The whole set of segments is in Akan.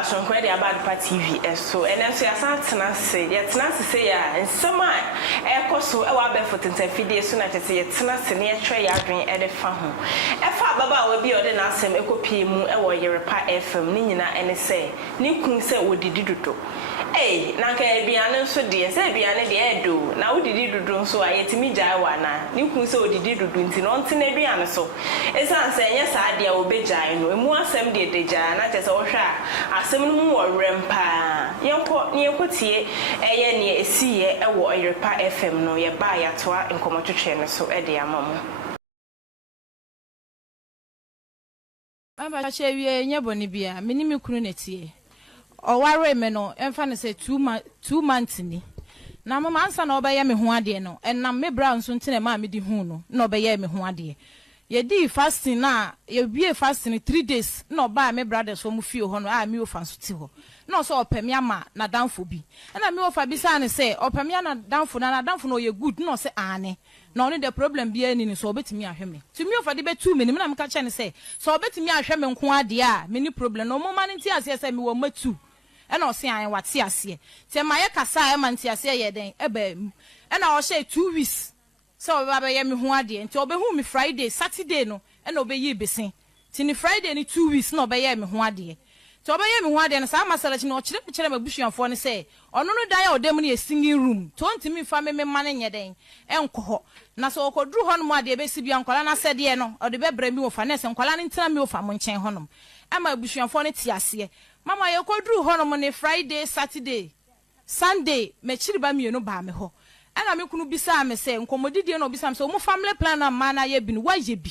aba sonkwe de aba Dupa TV so enenso ya satena se ye tena se ya nsema ekoso e wa be fotensa fidie so na tete ye tena se ne hwe ya adwen e de fa ho e fa baba wa bi o de na asem ekopie mu e wo Yerepa FM ni nyina ene se ni kun se wodidi dodo na ka ebiane nso de se ebiane de edo na wodidi dodo nso ayetimi jai wa na ni kun se wodidi dodo nti no nte na ebiane so esan se enye sa de a obejai no emu asem de deja na tese wo hwa asem no mu wo rempa yenko tie eye ne esiye e wo Yerepa FM no ye ba ya toa nkomotwetwe no so e de amamu aba chewie nyeboni bia menimi kunu netie oware me no emfa ne se 2 months ni na mama ansa na obeye me ho ade no enam me bra nso ntine ma me di hu no na obeye me ho ade ye di fasting na ye bie fasting 3 days na oba me brothers so mu fie ho no a me ofa nso ti ho na so opemi ama na danfo bi na me ofa bi sa ne se opemi na danfo na danfo no ye good na se ane na only the problem bi ani ni so obetimi ahwe me to me ofa de betu me ni na me ka che ne se so obetimi ahwe me nko ade a me ni problem no mo ma ne nti ase se me wo matu ena o se an wate ase te ma ye kasa e ma nti ase ye den eba mu ena o she 2 weeks so baba ye me ho ade nti obehu me Friday Saturday no ena obeyi besen ti ni Friday ni 2 weeks na obeye me ho ade ti obeye me ho ade na sa masala chi na o kire mabusuafo ne se ono no dan ya odem ne singing room to ntimi fa me ma ne nye den enko ho na so okodru ho no mu ade be si bia nkwala na sede no ode be bra mi wo fa na se nkwala ne ntina mi wo fa mo nchen ho no ama abusuafo ne ti ase mama ye kodru ho no mu ne Friday Saturday Sunday me chiriba mienu ba me ho ana me kunu bisa me se nkomodidie no bisa me se o mu family plan na ma na ye bi no wa ye bi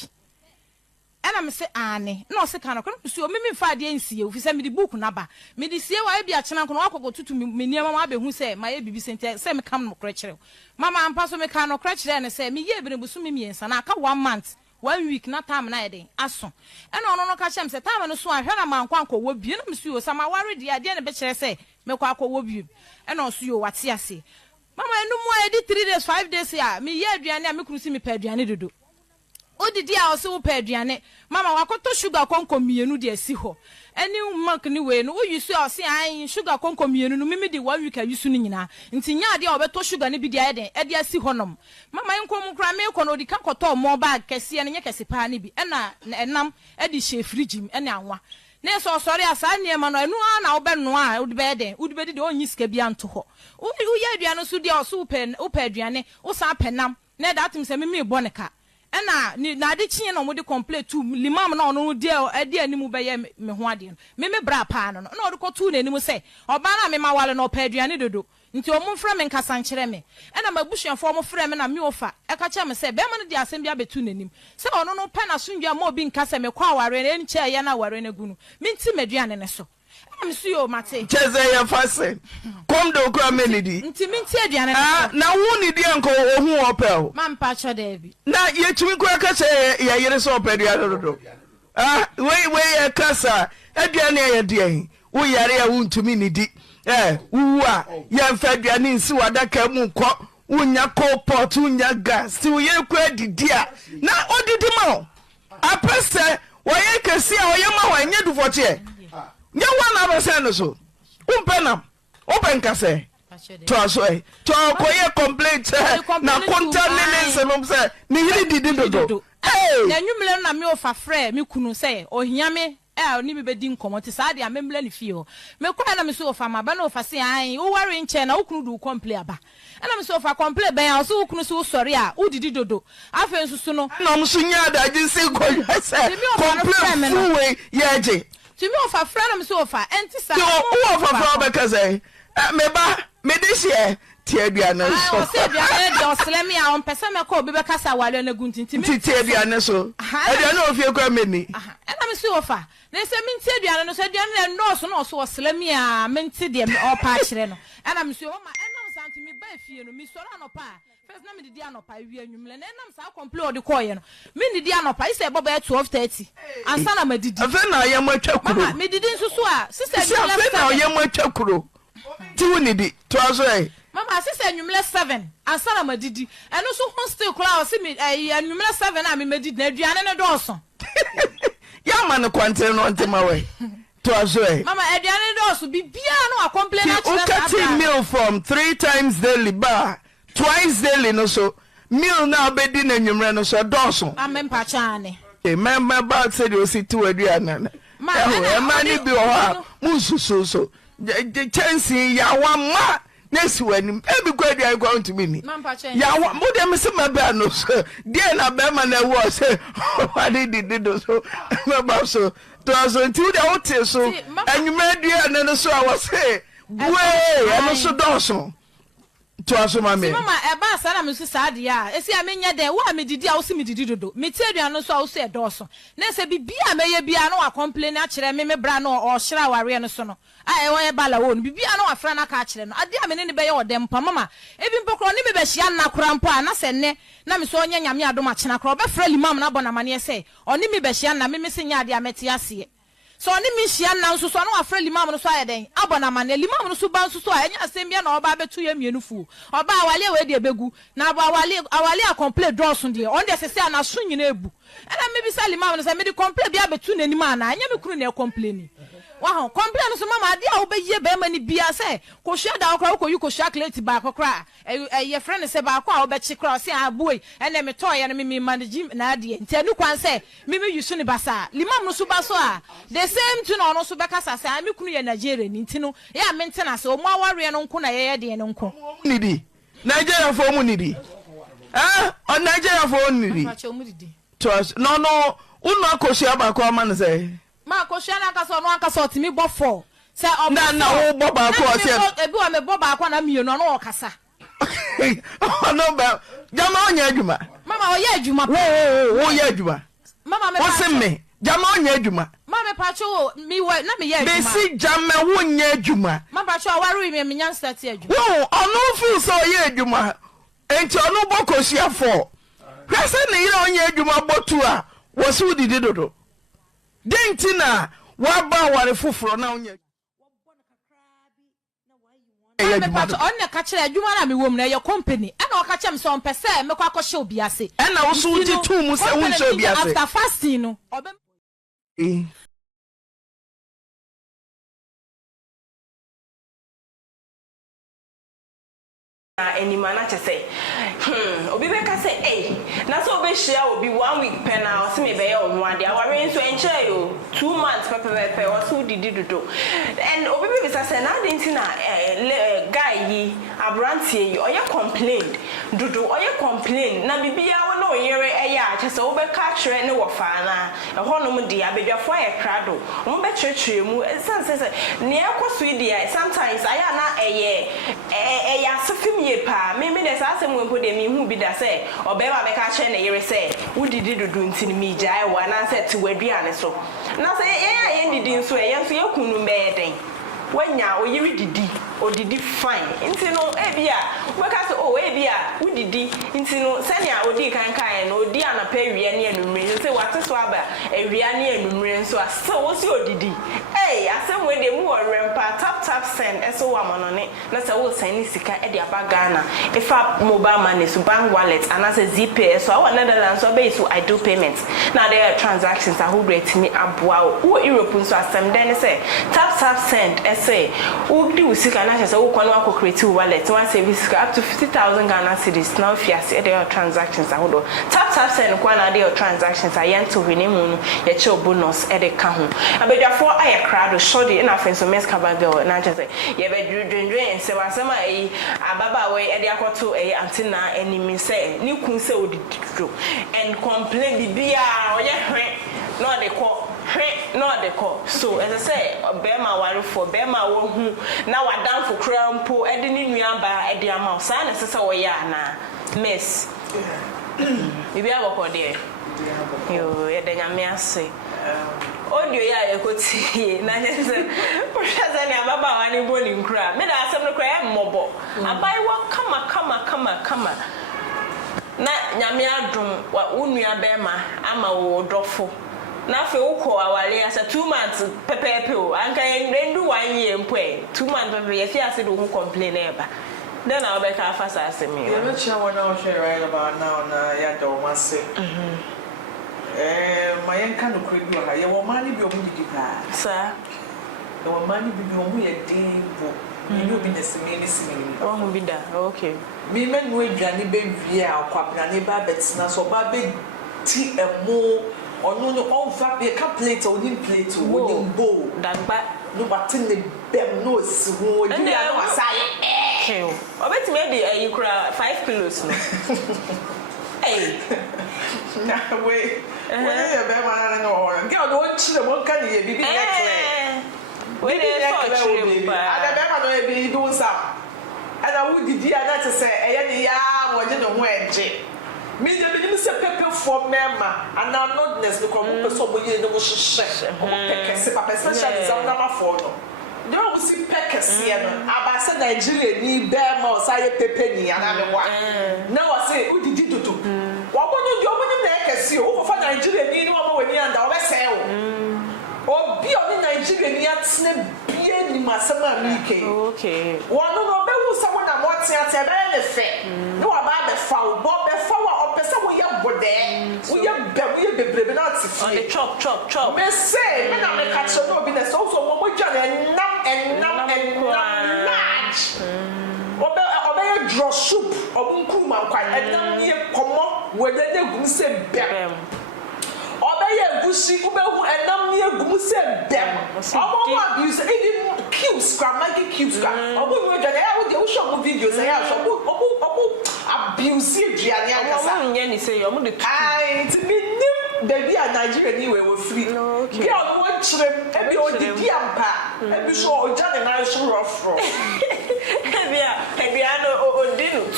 ana me se ane na o se kana kono so mimi fa de nsie ofi se me di book na ba me di sie wa e bi achena kono akogo tutu me niam ma abehu se ma ye bibi sente se me kam no kra kire mama ampa so me kan no kra kire ne se me ye bi ne busu me miensa na aka 1 month 1 week na time na eden aso ena ono no ka chem se time no so ahwe na man kwa wo bi na me su yo sama ware dia de ne be kire se me kwa wo bi ena o su yo wate ase mama enu mo edi 3 days 5 days ya me ye aduane a me kunu si me pa aduane dodo odidi a o se wo pa aduane mama wakoto sugar konko mienu de asi ho eni milk ni we no wo yusu a o se an sugar konko mienu no mimi de 1 week a yusu ni nyina nti nya de a obeto sugar ni bi de eden e de asi ho nom mama enko mu kra me ko no di ka koto mo bag kese ne nye kese pa ni bi ena enam e di she fridge ene anwa na so sorry asa niema no enu na wo be no a wo de be den wo de be de onyi sika bi anto ho wo ye aduane so de o so wo pa aduane wo sa penam na that means me bone ka ena ni na de chinye no mo de complete tu limam na ono de ade animu be ye me ho ade no me bra pa no na o de ko tu na animu se oba na me ma wale no pa aduane dodo nti o mo mfra me nkasa nkyere me ena mabusuafo mo frɛ me na me ofa e ka kye me se be ma no de asem bia betu na anim se ono no pa na sundua ma obi nkasa me kwa aware na nche ye na aware na gunu me nti maduane ne so am su yo mate cheze ya fase kom do kra menidi nti me nti aduane na wo ni di anko ohu opel ma mpa cho da bi na ye tumi ko ka se ya yere so opel ya dodo we ya kasa aduane ya de wo yare ya wo ntumi ni di uwa ya mfa aduane nsi wadaka mu ko unya ko pot unya gas ti wo ye ko adidi a na odidi ma apese wo ye kesi a wo ye ma wa nye dufoche nye wana abese no so umpenam openkase to aso to koye complaint na konta nene senom se ni hiri didi dodo na nwumle na me ofa frɛ me kunu se ohia me ni me bedi nkomo ti sa de amemle ni fie ho me kwa na me so ofa ma ba na ofa se an wo ware nche na okunu du complain aba na me so ofa complain ben a so okunu so sorry a udidi dodo afa nsusu no na mo so nya da jinsi ko se complain fuwe yeje to me ofa frɛ na me so ofa enti sa wo ofa frɛ ba kaze me ba me de share tie aduane so o se aduane de oslemi a on pese me ko obi be kasa wale na guntinti me tie aduane so aduane ofie kwa meni na me so ofa na se me tie aduane no so aduane no so no so oslemi a me nti de o pa kire no na me so o ma enam santi me ba fie no me soro anopa first na me didi anopa wi anwumle na enam sa complete o de koye no me didi anopa ise bobo 12:30 ansa na madidi afa na ye mo atwa kuro me didi nsusu a sister afa na ye mo atwa kuro ti woni di to aso mama sister anwumle 7 ansa na madidi eno so hostel kura o se me anwumle 7 na me madidi na aduane ne do so ya ma no kwantere no ntema we to azoe mama aduane do so bibia no a complain na chere that meal from 3 times daily bar twice daily no so meal na obedi na nwumre no so doso amempa chaane remember about say you sit to aduane ma ni bi o ha mususu so chance ya wa ma nesi wani ebi kwa dia going to me ya wa mo dem se maba no so dia na be ma na wo say wadi did so maba so to so until the hotel so anwuma dia na no so I was say we am so doso to aso ma me mama e ba sa na me so sa de a esi a menya de wo a me didi a wo se me didi dodo me tie aduano so a wo se doso na se bibia meye bia no wa complain a kire me bra no o hira ware no so no a e wo ye bala wo no bibia no wa fra na ka kire no ade a me ne be ye odem pa mama ebi mpokro ni me be hia na kora mpo a na se ne na me so onya nyame adom a kina kora be fra limam na bona mane se oni me be hia na me se nya ade a meti ase so oni mi hia na nso so no afra limam no so ayeden abona mane limam no so ba nso so a enya asem bia na oba betu ye mienu fu oba awale we de ebegu na aba awale a complete draw so de on de sese na so nyina ebu ana me bi sa limam no say me de complete bia betu nanim ana anya me kunu na e complain wa complain so mama ade a wo be ye be ma ni bia say ko hwa da okra ko yu ko hwa clate ba kokra ye friend say ba ko a wo be chi kra say aboy ene me toy no me manage na ade ntanu kwan say me yusu ni basa limam no so ba so a the same thing no so be kasa say me kunu ye Nigeria ni ntinu ya me ntena say o mo aware no nko na ye de no nko nidi Nigeria for mu nidi on Nigeria for nidi no unu akosia ba ko ama no say ma ko hwa na kasa no akasa otimi bo 4 say o na wo bo ba ko say ebi wa me bo ba ko na mienu no o kasa no ba jama onya adwuma mama o ye adwuma wo ye adwuma mama me wo se me jama onya adwuma mama me pacho mi we na me ye adwuma be si jama wo nya adwuma mama pacho waru me nyan start adwuma wo ono fi so ye adwuma enti ono bo ko sia 4 kwese ne yire onya adwuma botu a wo se udidi dodo dentina wa ba ware foforo na onya me pacho on ka kire adwuma na me wom na ye company ana o ka kire me so on pese me kwa akoshe obi ase ana wo so uti tu mu se won so obi ase after fasting no Anymana to say, Obi Beka say, eh, na so be share will be 1 week pen now, see me be on 1 day. Our rain to enjoy you 2 months, pepper, or so did do. And Obi Beka say, now didn't guy ye, a brandy, or you complained, do or you complain. Now be I no year a year, just over catch no fana, a honor dear, be your fire crado, Umbe church you, says near Coswedia, sometimes I am not a year, pa me dey say asem we dey me hu bi da say obema be ka che na yere say wo didi do ntini mi jai wa na say ti waduane so na say ye didi nso ye nso ye kunu be den wanya oyiri didi odidi fine ntino ebia we ka say oh ebia wo didi ntino sania odi kan no odi anapa ewia ne anumre say wate so aba ewia ne anumre nso so wo si odidi asem we dey mu orempa tap send eso wa monone na say wo send sika e dey aba Ghana if a mobile money so bank wallet and as a zp so our Netherlands so be so I do payments now there are transactions are who rate me aboa wo Europe nso asem den say tap send say wo di sika na say wo kwano akọ create wallet one service up to 50,000 Ghana cedis now if you see there are transactions are hold tap send kwana there are transactions are yento we name ye che bonus e dey ka ho abedwafo aye crowd shodi na afenso meska girl na just say ye be dwendwen se wasema ababa we e dey akoto antina enemy say ni kun say odidro and complain bibia oye hwe no dey call no dey call so as I say bema ware for bema wo hu na wadan for krampo e dey ni nuaba e dey ama so na sese wo ya na miss bibia wo ko dey yo e dey nyame ase audio ya ekoti na nyese proshaza ni ababa wani boni nkura me da asem no kra e mmobo abai wa kama na nyame adum wa unua bema ama wo dofo na fe ukọ awale asa 2 months pepepe o anka rendu 1 year mpo 2 months pepe ye fi ase do hu complain eba then I will ka fasa asem yo you know chawa na share right about now na ya do mase my enka no kwedu ha ye wo mani bi o mu didi pa sir no money be no we a day book. You be the same. Oh, be that. Okay. Me men we granny baby or quabrani babbits, na so baby tea and more or no all flat be a plate or wooden plate or wooden bowl. That back. No, but in the bed nose, who you know, I bet maybe you cry 5 kilos. Hey, now wait. Girl, don't chill, what can you be? When they saw you, I be doing some. And I would be that to say, I wanted to wedge. Me, the minister pepper for member, and now not necessarily so we know share. Especially some number for no. Don't we see Peckers here? I said Nigeria need bear more, say pepper, and I'm one. Now I say, who did you do? What would you do when you make a see over for Nigeria need one more when you and our sale? Or be on the Nigerian yet snip be any Masama Mike. Okay. One no better someone I want to have benefit. No about the foul, Bob, the foul, or person we have but there. We have been not on the chop. May say, when I catch no business also when we can and large. Or draw soup or Bunkuma quite and then you come up where they go say bam. Obey Gushi Ubu and not near Gusse them. I abuse even cubes, scrammatic cubes. I would the ocean videos. I have abusive Gianni. Say, I to be baby and Nigeria anyway were free. Girl, watch them every old Diampa. Every show, John and I show rough.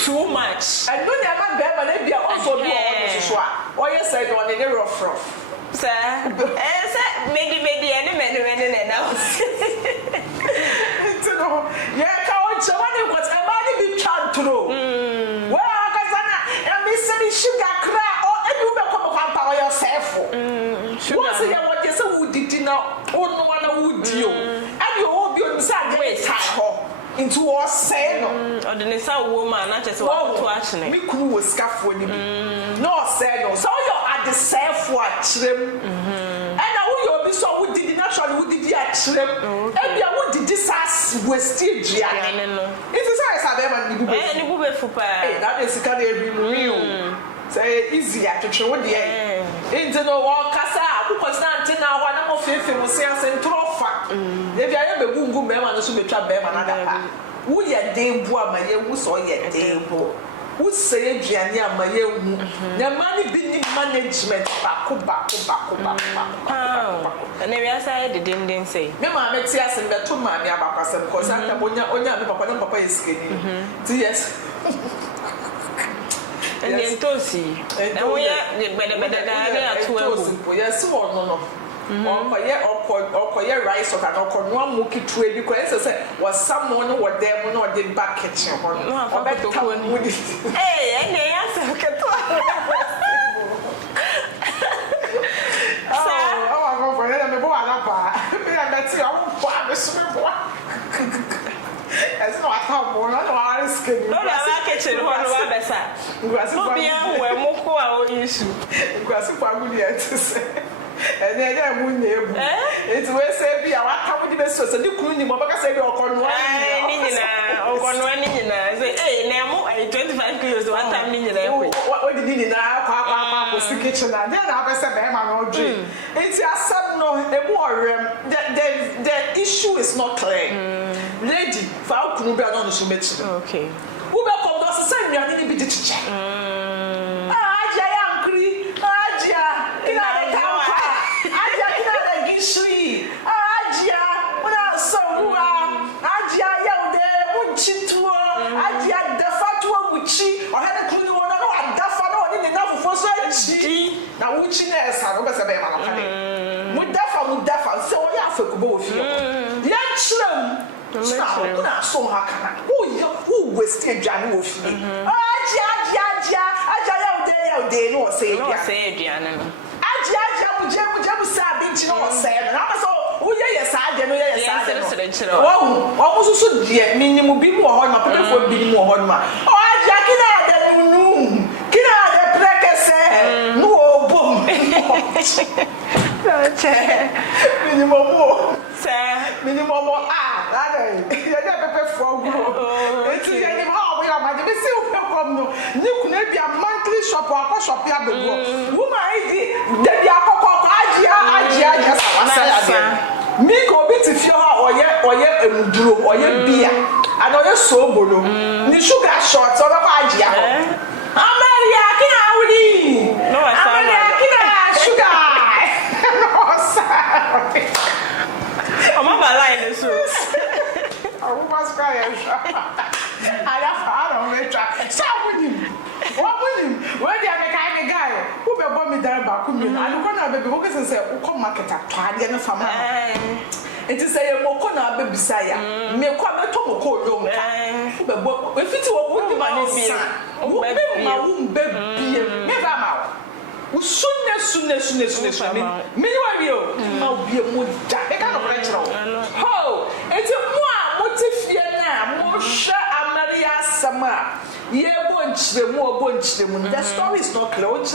Too much. And don't have a but they are also be on or yes, I don't need a rough. Sir, maybe any man now. Yeah, count someone was a money be chat to know. Well, Kazana, and Miss Sugar crack or you become a power yourself. Once a year, what you say, would did not own one would you? And you all be on the side, wait, into our say or the Nessa woman, not just one to action. Me cool was scaffolding. No, say no. So you're at the self watch them. And I will be so who did naturally who did the them. And you would did this as West Gianni. It is as I have any booby for pay. That is kind of real. Say easy to show the air. Into no one casa, who was not now one of 50 was saying trophy. If you have a boom boom, and so be trap them another. We are day boy, my young, who saw yet day boy. Who say Gianni, my young, the money being management back. And every side didn't say. Mamma makes us and better mammy about us because I have only papa is skinny. Yes. And then Tosi, and we are better 12. Yes, or no. Or rice or one mookie trade because I said was someone who were there when I did back kitchen. Hey, and they answer. That's not how more I was scared. No, I'm kitchen. What do I say? Grassy, where more issue. Grassy family to say. And then I wouldn't able. It's where say be our company best was a new queen, but I say, or con one, hey, now 25 kilos one time in what did you now? Was the kitchen, and then I said, I'm not dream. It's a sudden the issue is not clear. Lady, for our Kunuba on the Summit. Okay. Who will come to say, I didn't be the teacher. Now, which is I don't say, Mudafa, so I have to go for you. Yes, so who was still Johnny Wolf? They no say, Diana. Almost so dear, minimum be more on my people be more on my. Oh, Jackie, no, get out the precasse, no boom. Minimum more, sir. minimum that you never for grow. It's anymore. We are my see come no. You could be a monthly shop or shop here before. Woman, they be a cocoa, Ajia, just me go bit if you are or yet emuduro or yet beer. I know you're so bolo. Ni sugar shots or Ajia. Amaria, can I read? No, I saw sugar. No, sorry. I'm on my line, so I was crying. I don't know. Stop with him. What with him? Where the other kind of guy who be born me down back? I don't know. Baby, what can say? Come market at Tadian for my. It is a mokona baby saya. Me come to moko long. If it's a woman, baby, never out. Soon. Meanwhile, you be a mood. I can't retro. Ho! It's a more motive more sure Amaria Sama. Yeah, bunch them more bunch them. The story is not clear.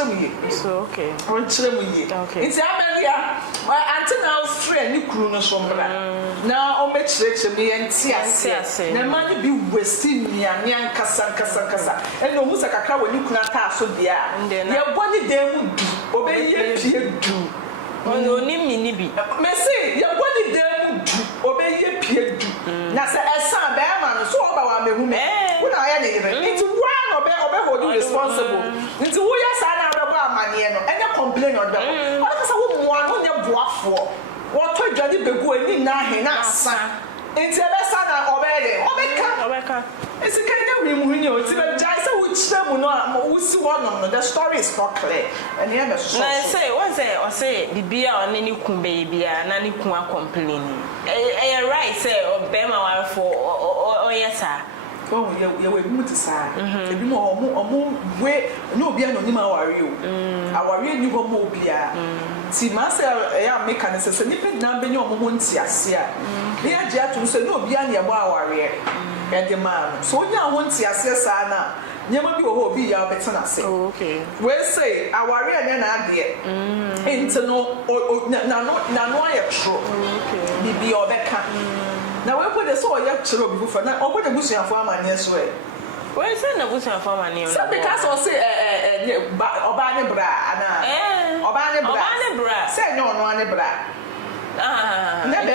So, okay. Okay. It's Amaria. My antenna friend, you crew from now, I'll make sure me and see. The money be wasting me and young Kassa. And no Musaka when you can't pass so dear. Your body them obey ye do. Oh, Nimmy. Messi, your body them obey ye peer do. Nasa as some bearman, so about me who may. When I had it's one obey responsible. Into who your son about money and you complain on them. What is a woman on your block for? What told Johnny Begu and Nina, son? It's a son obey. Obeka. It's a kind of remuneration. It's a giant which them will not one. The story is not clear. And the other say, what's it or say the beer on any baby and any complaining. A right say or Bema for yes, sir. Oh, you were moved to say. If you more way, no beer no nima our real new mobile. See, Master, I make an assessment number no months. They are just to say no beer near warrior. And the man. So now once you assess Anna, you might be a hobby, I'll bet on us. Okay. Well, say, our warrior then idea. Into no, no, true. Be your becker. Now, we put a so young children before now, or what a bush and farmer next way. Where is the bush and farmer near? Because I'll say, Obana Bra, Obana Bra, say no, bra. Never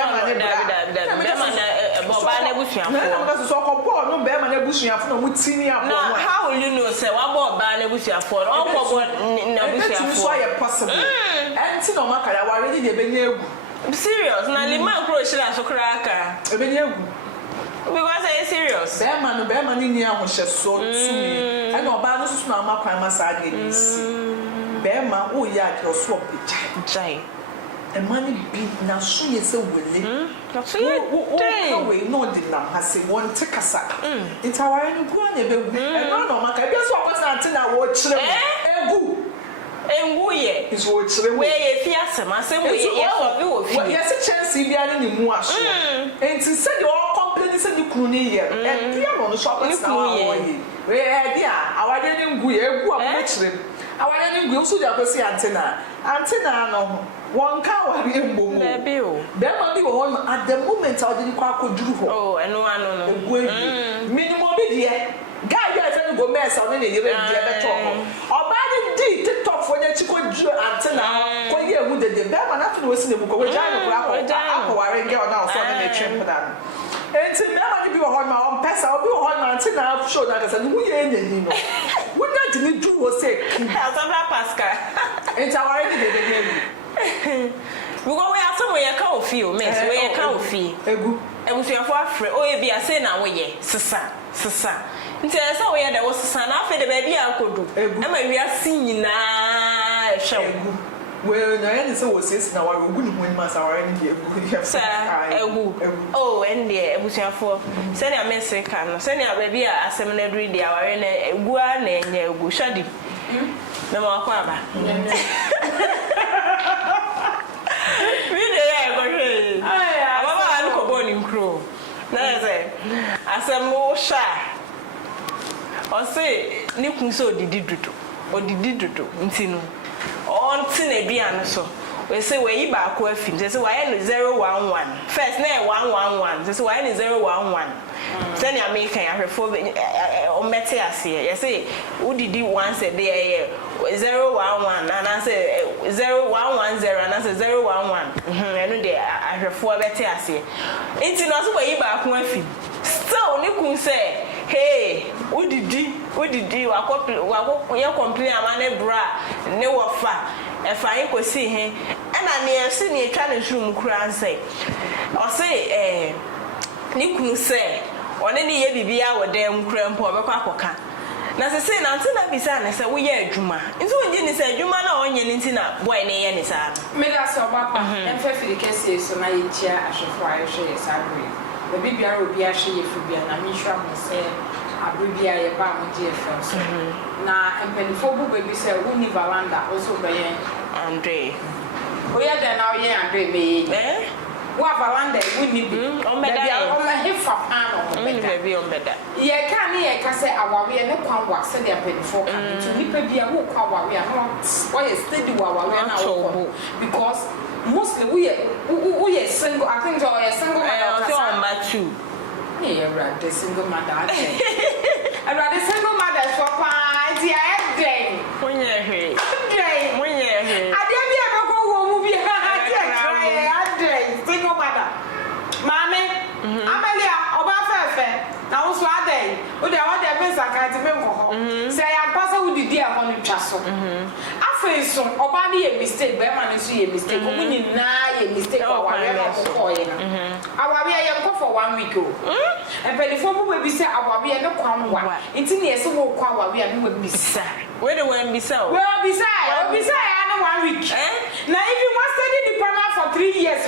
how will you know, say, what about Banabusia for all Nabusia possible? And to no matter, I already been serious, now Lima Croatia, so cracker. Because I serious. Bearman in here was just so soon. I know Banus Mama Crime Massage. Bearman, oh, yeah, your swap, giant. And money be now so yes, a willing. Away, no, did not has one take a sack. It's our own good, and no, Maca, guess what was until I watch them. And we is what's the way if I say, yes, a chance to be any more. And to say your companies and the crony here, and we are on the shop is now. Where, dear, our didn't go actually. Our enemy will see antenna. Antenna, no one cow be a boom. There might be one at the moment I didn't quite do. Oh, and no one, minimum yet. Guy, I tell you, go mess on any year and talk. Or bad indeed, TikTok for your chicken antenna. For you, would the bear nothing was in the book, which I know, I get now, so they trim for them. And to never be on my own pass, I'll be on my antenna. I'm sure that is a new year. What not need to was say, Pascal. It's already the we go where somewhere can't feel, miss, where you can't feel. And we feel for free. Oh, be a say now, way, Sissa. Until so where there was a son after the baby I could do. And we are singing now. Well, I was now I wouldn't win my sir. Oh, and dear, it was your for send a message. Send a baby a seminary day. Our in a guan and a bushadi. No more quaba. Really, I look a boning crew. As a more shy. Or say, Nippon so did it or did it do, Intino. On Tinebiano so. we say we yi ba ko afim say why no 011 first na 111 say why no 011 say na me kan ahwefo o mete ase ye say udidi once a day 011 and say 0110 and say 011 eno de ahwefo bete ase enti no so we yi ba ko afim still ni kun say hey udidi wako ye complain amane bra ne wofa e fa yin ko si he na ne si ne twa ne shuru kura ansai o say ni kunu say one ne ye bibia wo dem kura mpo obekwa akoka na se say na ntina bisa na say wo ye adwuma nti wonje ni say adwuma na onye ni ntina boy ne ye ni sa me da so ba pa em fa firi kese so na ye chia ahwefo ahwe ye sabre we bibia obi ahwe ye fubia na mi hwa mo say abribia ye ba mo die fa so na empenifo bu baby say woni valanda also be ye Andre oya da na oya Andre me wa valanda woni bi o me hefa pan o me bi o beda ye ka ni ye ka say awawe ne kwan wa say de empenifo ka to nipa bia wo kwa awawe no o ye steady wa awawe na wo because mostly we are single. I think you're a single mother. I'm not too. Yeah, right. The single mother. I rather single mother for party. I drain. When you're here. Drain. When you're here. I didn't ever go movie. I drain. Single mother. Mommy. Amelia. Oba now also are they? Would they want their best? I can't remember. Say I pass out the dear on the castle. After so, Obadi a mistake, Beman is a mistake. Only na a mistake. Our way I go for 1 week. And by the former will be said, our way no come one. It's in the so called we are no beside. Where do we be so? Well, beside, I know 1 week. Now, if you must study the program for 3 years,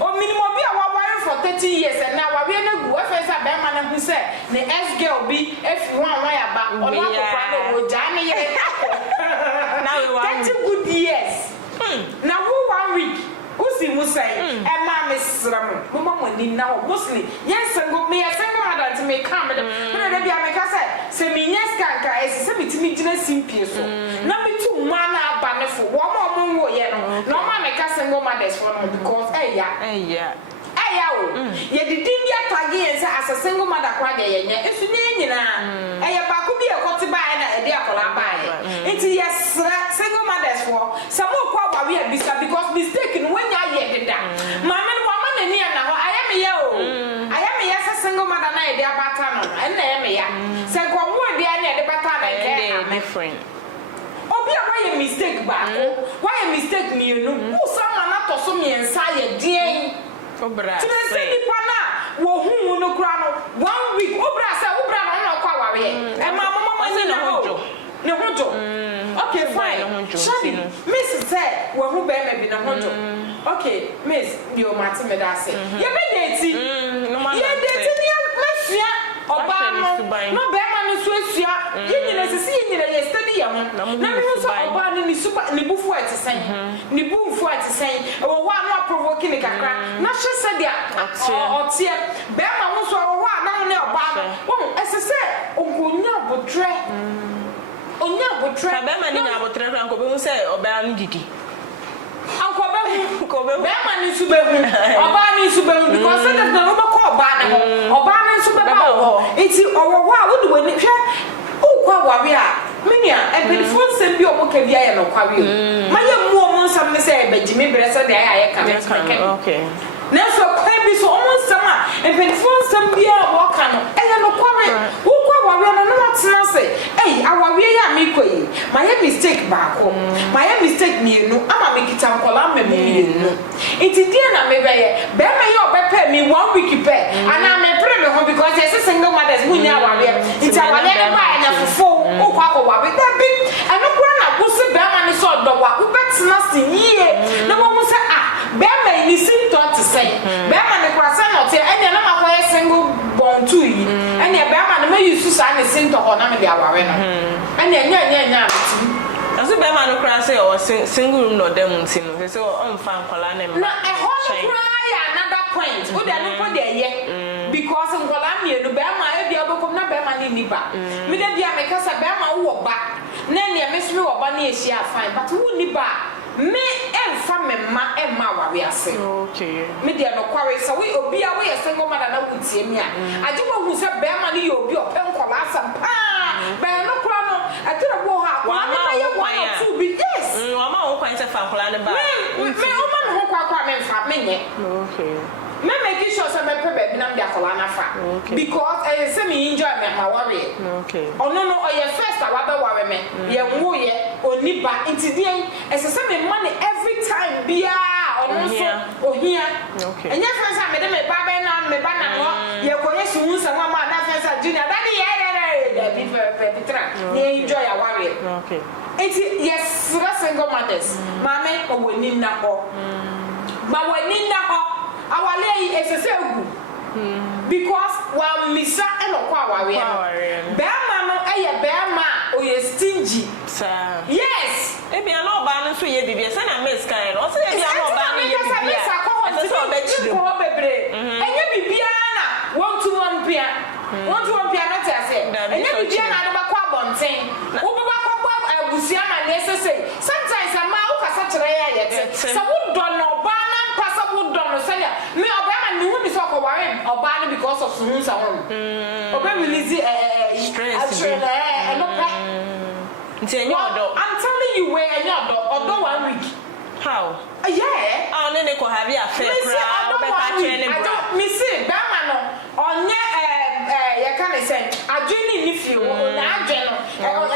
or minimum be our wife for 30 years, and now we are no good. Man who said the S girl be if you want why about or not to Johnny. Now 30 good years. Now who 1 week? Who see who say and mamma Miss Ramon, Mama now mostly. Yes, and go me a single mother to make come. But I make us say me yes can't is semi to me simple so. Number 2 mana banner for 1 more year. No man make us single mothers for because yeah. Ye did India tagi as a single mother quite if you name a bakubi a cotiba and a dear collabai. It's yes, single mothers for some more quite because mistaken when I get it down. Mamma, woman, and near now I am a yes, a single mother, and dear Batana, and I am a say, one more dear the Batana, different. Oh, be a mistake, Back. Why a mistake me, you know, who someone not to me and say, dear. Obra. Say wo hu no kra no 1 week obra say obra no na kwa ware e ma mama ni na ho ne hojo okay fine shani miss say wo hu be me bi na hojo okay miss bi o mati me da say ye be date ye date ni mafia oba no be ma no so asua ye nyina sisi ye nyina ye study ye ho na me so oba ni super ni bufu atisen ni bufu atisen wo wa no provoke ni kakra na hye se dia otie be ma wo so wo wa na ne oba no wo esese onkonya botre onya botre ka be ma ni nya botre kra nko be hu se oba no didi anko be hu be ma ni su be hu oba ni su be hu because that na oba ko oba na ho oba na su be ba ho enti owo wa wo de wani hwe ukwa wawe a menia e be phone sem bi omo ka bia ye no kwawe o ma ye mu omo nsam ne se e be jimi bre so de aye ka okay na so kwa bi so omo nsam a e be phone sem bia wo ka no e ye no kwawe ukwa wawe no no watena se ei awawe ya mi koyi ma ye mistake ba ko ma ye mistake mi enu ama me kita nkola ma me enu iti die na me be ye be me ye obepe mi 1 week pe ana me pre me ho because yes single mothers munya awawe iti awawe ne ba na fofo ukwa ko wawe da bi eno kwa na kusi be ma ni so do wa ubetena se yie na mo mu se be ma ni sinto to say be ma ni kwa sa no te enya na ma kwa single born to yi enya be ma na me use sa ni sinto ho na me dia awawe no enya aso be ma no kra say o single room no dem nti no say o mfa nkwala na me na e ho no kra ya another point wo de no po de ye because nkwala me no be ma e bia obokom na be ma ni ba me de bia me kasa be ma wo ba na ne me so wo ba na e hia fine but wo ni ba me emfa me ma emma ware ase okay me de no kware so we obi a we single mother na wutie mi a age wo hu se be ma ne ye obi open kola asam pa be no kra no atira bo ha kwa na ye one or two be yes wa ma wo kwan se fa kola ne ba me o ma no kwa me fa me nye okay me make sure say me pe be na me akola na fa because I say me enjoy me ma worry okay ono no oye first awa be worry me ye nwo ye oni ba intidien say me money every time bia ono so ohia okay enya first me de me ba be na me ba na ho ye ko ye su nsa ma ma na first junior that ye de be petra ye enjoy ya worry okay yes single mothers mama owoni na ho ma woni na ho awale esese egu because wa misa e no kwa aware be ma no eye be ma o ye stingy sir yes e bia no ba no so ye bibia se na miss kan no se ye bia no ba no ye bibia se so be chire ko bebre enye bibia na want to one pia na ta se enye bibia na do ba kwa bonten wo ba kwa abusia na ne sese sometimes ama wo kasa kire ya yete so wo do no ba na pasa wo do no se ya me obama ni hu ni so ko ware oba no because of sunsa won oba release stress no nti enye odo I'm telling you where enye odo 1 week how yeah ne ko have ya fair crowd be ka tire ne bra me see be ma no onye ye kan say adwini ni fi wo na adwe no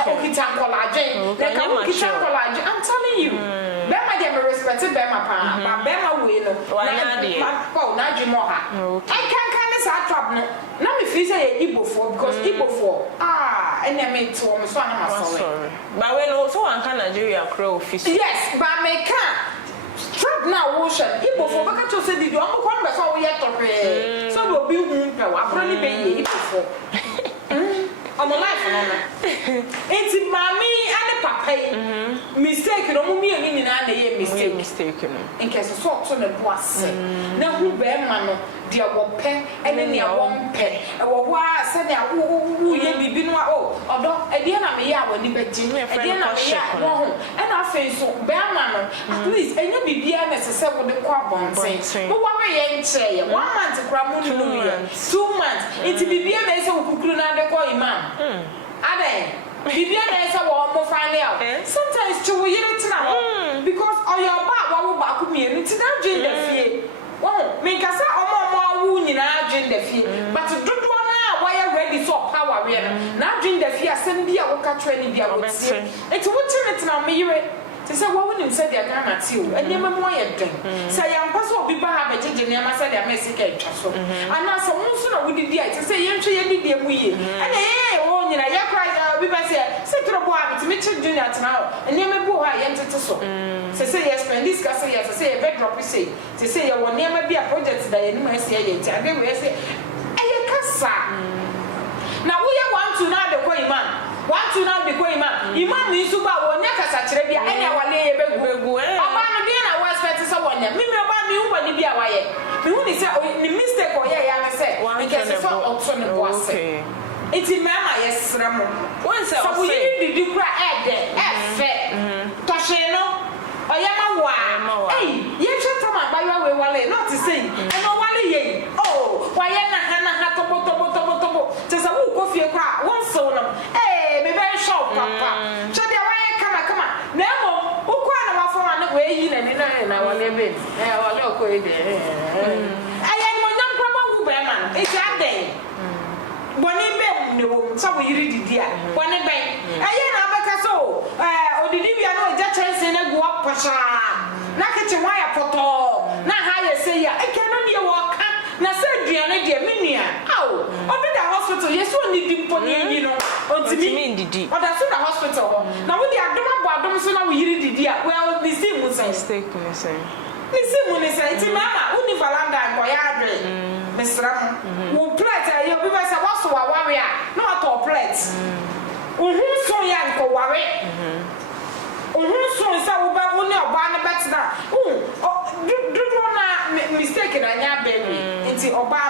o kitan kola adwen le ka o kitan kola adwen I'm telling you be ma dey me respect be ma pa but be ma we no na dey na adwe mo ha I can say trap no na me feel say Igbo for because Igbo for ene me to me so na ma sorry but we no so wan kan Nigeria crow office yes but me can trap na wo sha Igbo for baka to say did o mo kon be so wo ye tope so we obi hu pe wa bro ni be ye Igbo for I'm alive no na enti mami ane papa mistake no mu mi ni na na ye mistake no in case so to na bo ase na hu be ma no de wo pe ene ne wo mpe e wo wa se ne wo ye bibi no odo e de na me ya wani beji e de na me ya wo ho e na fe so be ma no at least enye bibi na se wo de kwa bonten wo wa me ye nche ye 1 month kra mu no ye 2 months enti bibi na se wo kukuru na de ko imam Ade, bibi na esa wo mo final. Sometimes to we yire tina ho because oyo ba wo ba ku mienu tina dwen da fie. Wo me nkasa omo awu nyina dwen da fie. But dodo na wa ya ready so power we na dwen da fie asem bi a wo ka twa ni bi a wo tie. Enti wo tina me yire say what when him said they are Ghana too, and never more yet. Say, I'm possible people have a judge and I said they're Mexican. And now someone sooner would be to say, you should be a wee. And oh, you know, you cry, we must say to the boy to Mitchell Junior now, and never go high entered to so. Say, yes, and this guy say a bedrock, say, to say, you will never be a project that you must say it. And then we say, now we want to know the way man. Want to know the way man. Imam is super one yakasa trebia any our lay begu. Obano dey na was expect someone. Me oba me hu ni bia waye. Me hu ni say ni mistake o ye ya me say. Because so option no was say. Iti mama yesra mo. Won say o say didi kura efe. Toshe no. Oyama wa. Hey, ye chata ma ba wa we wale not to say. E no wale ye. Oh, wa ye na ha tobo. Tesa wo ko fie kura won so no. Me very sure papa so dia why come na mo ukwa na wafo na we yi na wale be wale okọ ide aye mo nyam krama wu be man e ja den boni be ne wo so we yiri didi a boni be aye na abaka so odidi bia na oja chance na gu opasha na kichi wa ya poto na ha ye say ya e ke no die wo ka na se duane die menua aw obi da hospital yeso ni dimpo ni no ontimi ndidi oda so da hospital ho na wo di adom so na wo yiri didi a well ni see mu say mistake ni say ti mama uni valanda ko ya adre mesra wo plate yo bi ba sa waso wa ware a na wato plate ohun so ya ko ware ohun so sa wo ba wo ni oba na betina dudu na mistake na nya baby nti oba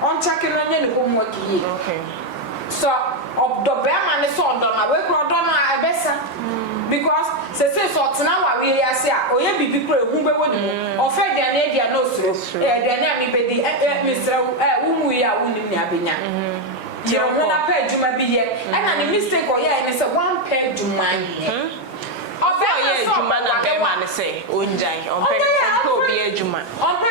no on check no nya ne homework yi okay so of the bear man so on na we kro do na ebesa because se so tena wa we ase a oye bibi kro ehu be wodi mo ofa aduane dia no suro aduane a me bedi misra wumu ya wunim ni abenya ye ho na pa adwuma bi ye na ne mistake o ye ne se one pa adwuma ye ofa ye adwuma na be ma ne se onjai on pe obi adwuma on pe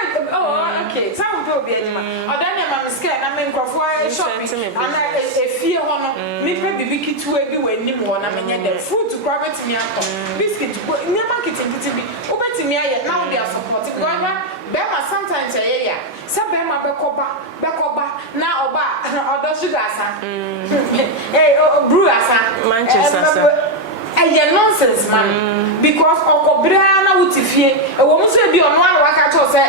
okay some pe obi adwuma odan ne ma miske na me nkrofo shopping ana efie ho no me pe bibi kitu e bi wanim ho na menye the food to private me ato biscuit ne marketing bi obetimi aye now they are supporting government be ma sometimes aye ya se be ma bekoba na oba odo sugar asa brew asa Manchester aye nonsense man because okobra na wutifie e wo muso bi ono ana waka cho se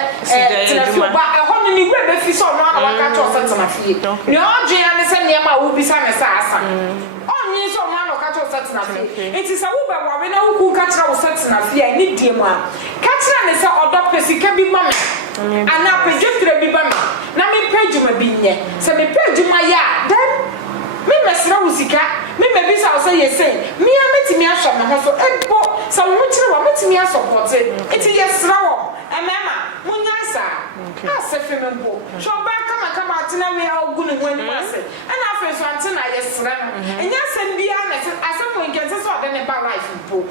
tenafie ba e ho ni gbe be fi so ono ana waka cho se tenafie ni odwe ya ne se ne ma wo bisa me sa asa onyi so ono ana waka cho se tenafie enti sa wo ba wa na wo ka kira wo se tenafie ni die mu a ka kira ne se odo pesika bi ma me ana pedwetre bi ba me na me pedwuma bi nye se me pedwuma ya then me mesra wusika me maybe say yes say me ametimi ahwa me ho so ebo so wo kire wa metimi support enti yesra wo emema munya sa asefe me bo so ba kama atena me agu ne ho anim ase ana afa so antena yesra no enya sem bia na asem wo ngense so ode ne ba life bo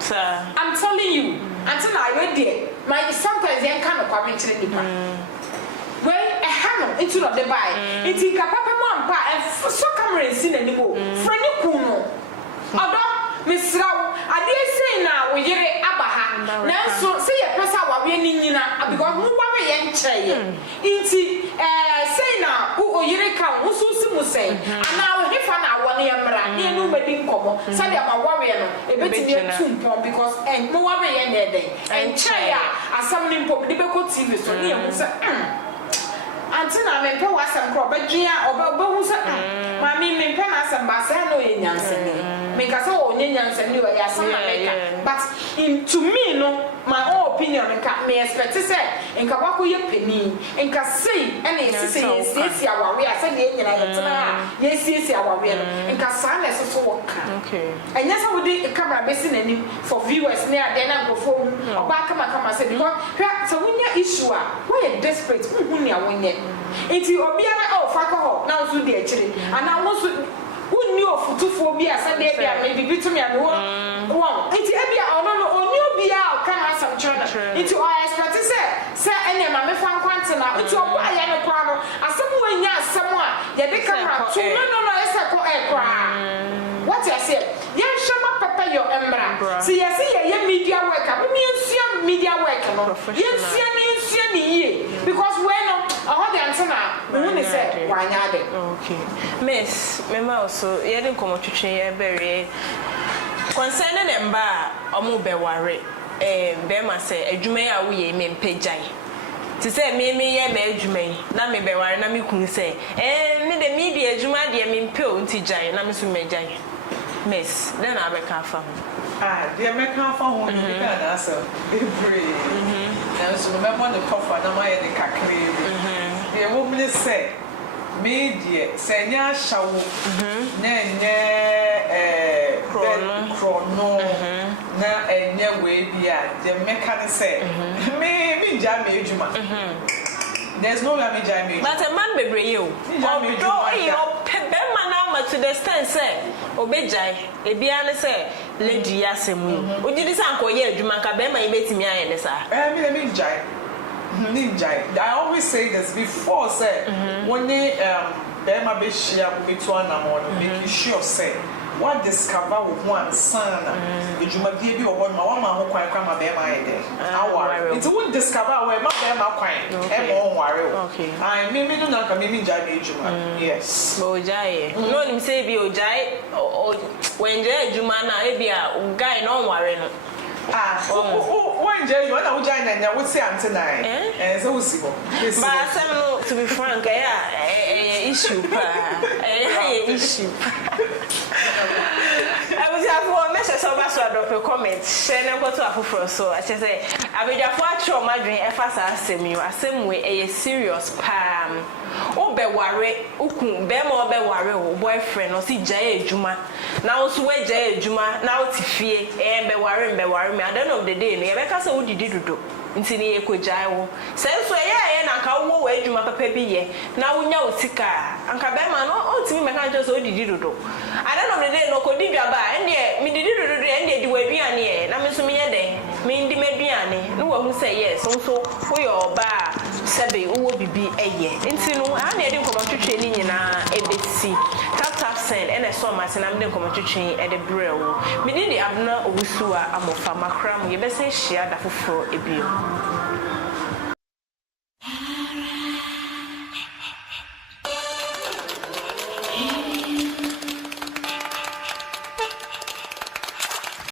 sir I'm telling you antena ayo de my sometimes yen kan kwa me kire nipa when a hammer into the buy it's in papa mpa so camera in animo frani kuno odo misrawo ade sei na wo yire abaha na so say ye pesa wa we ni nyina because mu wa we ye nkyeye inti sei na wo yire ka wo so si mu sei ana wo hefa na wo ne mra ne no medi nkomo say dia ma wa we no ebetimi atumpon because mu wa we ye ne den nkyeye asam ni mpom de be ko TV so ne mu say Antina me pe wasam kro badwia obahu sa ma mi me pe na asam ba sa no enyansani me ka so onyenyansani wa ya sama meka but to me no my own opinion me expect say enka kwako ye pani enka sei ene yesisi yesisi awawe asa de nyina yetena yesisi awawe no enka sa na so woka okay enya sa wodi camera besi nanim for viewers ne ade na gofo oba kama say because so wonya issue a we desperate hu ne awonye enti obiara o fa ko na so de akire ana wo so wunni ofutufo bi asa de bia me bibi to me ame wo enti e bia ono no oni obia o kan asam chona enti o expect say ene ma me fa nkwante na enti obo aya ne kwa no asem wanya asem a ye de camera to no esa ko e kwa what you say yen shema papa yo emra si ye say ye media work a me ensua media work no yen ni ye because when I had the answer when say wanya de okay miss mema also ye de komo twetwe ye bere concerning emba omo be ware be ma say adwuma ya wo ye me mpagyan ti say me ye me adwuma yi na me be ware na me kun say me de media adwuma de me mpe o nti gyan na me so megyan miss then I be ka fa they make half for one because that's a every now so remember the cover na my the kakre the woman say media say nya shawo nye chrono na enye we bia the mechanic say me jam ejuma there's no way me jam ejuma but a man bebre you to the extent say obejai ebia ne say lady asemu ojidi sanko ye adwuma nka be ma ibetimi aye ne sa me jai I always say this before say when they be ma be share go metu anamon make sure say what discover with one son adwuma bia bi obo ma wa ma ho kwan kwa ma be ma aye de aware it won't discover where ma be ma kwan e mo nware okay I me no na ka me jai be adwuma yes bo jai no nim say bi o jai when jai adwuma na e bia guy no nware no when jai you na jai na nya wo say antenai so wo si bo but some to be frank issue pa issue I was for message so back so drop a comment share na go to afoforo so I say abedafo atro madwen e fa sa asem yo asem we serious pam o be ware ukun be ma obe ware wo boyfriend no si jaye ejuma na wo so we jaye ejuma na wo ti fie be ware me at the end of the day no ye be ka se wo didi dodo nti ne ye ko jaye wo se so ye na ka wo wo ejuma papa bi ye na wo nya wo sika anka be ma no o ti me ka njo so wo didi dodo at the end of the day no ko di dwaba ende mi didi dodo ende di wa aduane ye na me so me ye den me ndi meduane no wo hu se yes so wo ye oba sebe uwo bibi eye nti no ana edi nkomotwetwe ni nyina ebesi tap send ene so mate na mde nkomotwetwe ede brewo me di abna owusu a amofa makram ye bese hia da foforo ebio